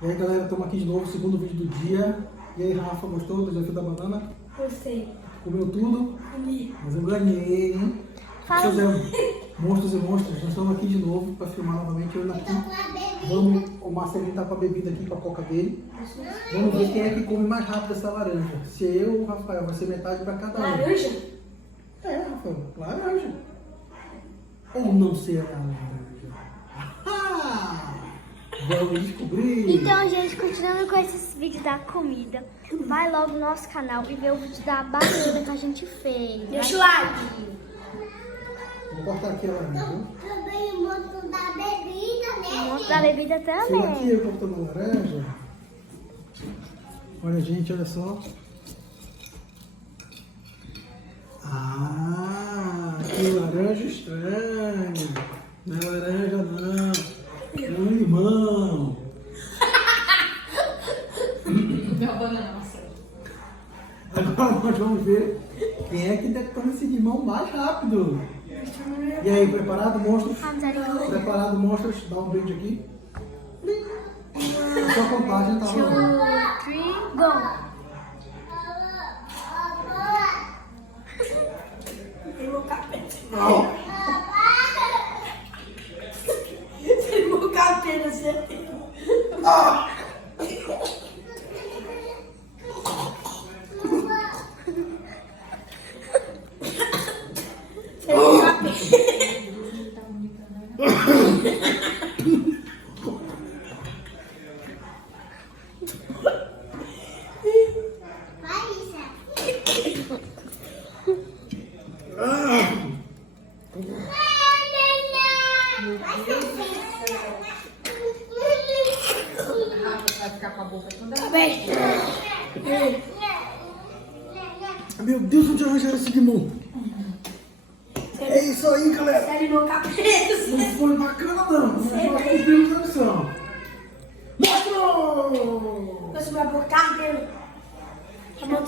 E aí, galera, estamos aqui de novo, segundo vídeo do dia. E aí, Rafa, gostou do desafio da banana? Gostei. Comeu tudo? Comi. Mas eu ganhei, hein? Fala. Monstros e monstros, nós estamos aqui de novo para filmar novamente. Eu aqui. O Marcelinho tá com a bebida aqui, com a coca dele. Vamos ver quem é que come mais rápido essa laranja. Se eu ou o Rafael, vai ser metade para cada um. Laranja? É, Rafael, laranja. Ou não será laranja? Ah! Vamos descobrir. Então, gente, continuando com esses vídeos da comida, vai logo no nosso canal e vê o vídeo da banana que a gente fez. Deixa o like. Vou cortar aqui a laranja, viu? Também o monstro da bebida, O né? monstro da bebida Esse aqui também. eu cortando a laranja. Olha, gente, olha só. Ah, que laranja estranho. Não é laranja, não. É um limão. Minha banana, nossa. Agora nós vamos ver quem é que detona esse limão mais rápido. E aí, preparado, monstros? Ah, misericórdia. Preparado, monstros? Dá um brinde aqui. A sua contagem tá 2, rolando. 3, go! Tem meu capeta. Não. Tem meu capeta, certeza. Tem meu capeta. Vai, Isa. Vai ficar com a boca toda. Meu Deus, onde arranjaram esse limão? É isso aí, galera. Sério, meu capeta. Não foi bacana, não. Não foi cumprindo a missão. Monstro! Eu sou minha boca inteira. Tá bom,